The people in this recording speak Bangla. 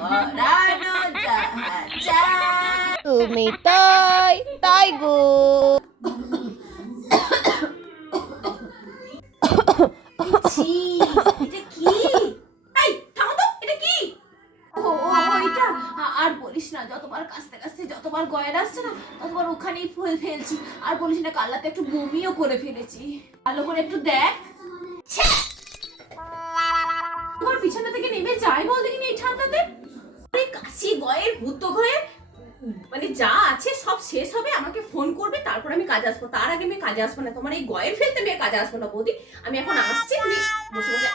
পরানো তুমি তাই তাই গো। ছি, এটা কি? এই থামো তো, এটা কি? ও ও এটা আর বলিস না, যতবার কাছতে কাছতে যতবার গয়না আসছে না ততবার ওখানেই ফুল ফেলছি। আর বলিস না, কাল রাতে একটু বমিও করে ফেলেছি। ভালো করে একটু দেখ। তোমার বিছানা থেকে নেমে যাই বল দেখিনি এই ঠান্ডাতে। আরে কাশি গয়ের ভূত ঘরে মানে যা আছে সব শেষ হবে, আমাকে ফোন করবে, তারপর আমি কাজে আসবো। তার আগে আমি কাজে আসবো না। তোমার এই গয়ের ফেলতে আমি কাজে আসবো না বৌদি। আমি এখন আসছি, তুমি বসে বসে